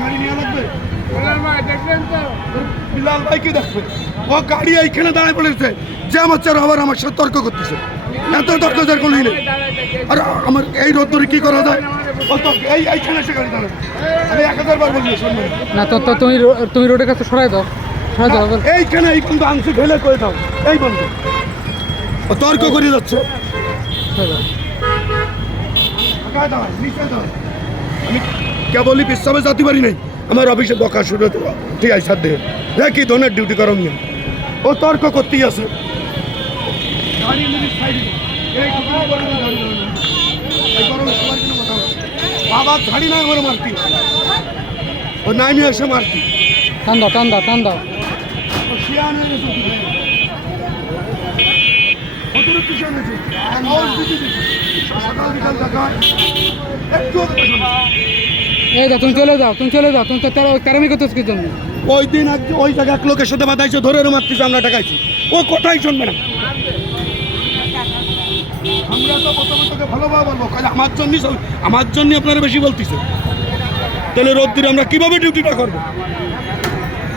গাড়ি নিয়ে লাগবে বিলাল ভাই কি দেখবে ও গাড়ি এইখানে দাঁড়ায় পড়েছে যে আমার চার আবার আমার সাথে তর্ক করতেছে এত তর্ক যার কোনো নেই আর আমার এই রোদ ধরে কি করা যায় এইখানে এসে গাড়ি দাঁড়াবে আমি 1000 বার বলি শুনবেন না তো তুমি রোডের কাছে সরাই দাও এইখানে এই কিন্তু আংশিক ফেলে করে দাও এই বন্ধু ও তর্ক করে যাচ্ছে আমি কেবলই বিশ্রামে যেতে পারি নাই আমার অফিসে বকা শুরু ঠিক আছে সাথে দেখি ধনের ডিউটি করো নিয়ে ও তর্ক করতেই আছে বাবা ঝাড়ি না আমার মারতি ও নাই নিয়ে এসে মারতি টান দাও এই তুমি চলে যাও তুমি তো তেরামি করতেছ কি জন্য ওই দিন ওই জায়গায় এক লোকের সাথে বাঁধাইছে ধরে মারতেছে আমরা টাকাইছি ও কোথায় শুনবে না আমরা তো প্রথমে তোকে ভালোভাবে বলবো আমার জন্য আপনারা বেশি বলতেছে তাহলে রোদ্দুরে আমরা কিভাবে ডিউটিটা করবো